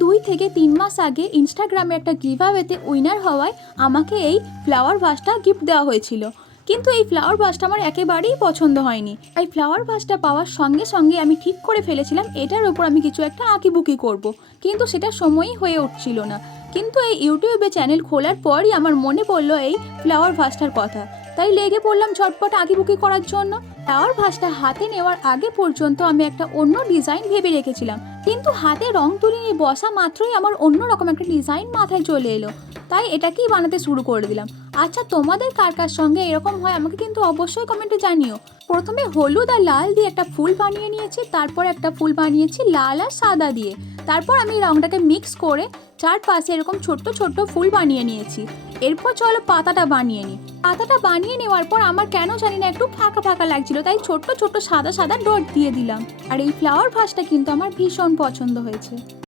2 থেকে 3 মাস আগে ইনস্টাগ্রামে একটা গিভঅ্যাওয়েতে উইনার হওয়ায় আমাকে এই ফ্লাওয়ার ভাসটা গিফট দেওয়া হয়েছিল। কিন্তু এই ফ্লাওয়ার ভাসটা আমার একেবারেই পছন্দ হয়নি। এই ফ্লাওয়ার ভাসটা পাওয়ার সঙ্গে সঙ্গে আমি ঠিক করে ফেলেছিলাম এটার ওপর আমি কিছু একটা আঁকিবুকি করব, কিন্তু সেটা সময়ই হয়ে উঠছিল না। কিন্তু এই ইউটিউবে চ্যানেল খোলার পরই আমার মনে পড়লো এই ফ্লাওয়ার ভাসটার কথা, তাই লেগে পড়লাম ঝটপট আঁকিবুকি করার জন্য। ফ্লাওয়ার ভাসটা হাতে নেওয়ার আগে পর্যন্ত আমি একটা অন্য ডিজাইন ভেবে রেখেছিলাম, কিন্তু হাতে রং তুলে নিয়ে বসা মাত্রই আমার অন্যরকম একটা ডিজাইন মাথায় চলে এলো, তাই এটাকেই বানাতে শুরু করে দিলাম। আচ্ছা, তোমাদের কার কার সঙ্গে এরকম হয় আমাকে কিন্তু অবশ্যই কমেন্টে জানিও। প্রথমে হলুদ আর লাল দিয়ে একটা ফুল বানিয়ে নিয়েছি, তারপর একটা ফুল বানিয়েছি লাল আর সাদা দিয়ে, তারপর আমি রংটাকে মিক্স করে চারপাশে এরকম ছোট্ট ছোট্ট ফুল বানিয়ে নিয়েছি। এরপর চলো পাতাটা বানিয়ে নিই। পাতাটা বানিয়ে নেওয়ার পর আমার কেন জানি না একটু ফাঁকা ফাঁকা লাগছিল, তাই ছোট্ট ছোট্ট সাদা সাদা ডট দিয়ে দিলাম। আর এই ফ্লাওয়ার ভাসটা কিন্তু আমার ভীষণ পছন্দ হয়েছে।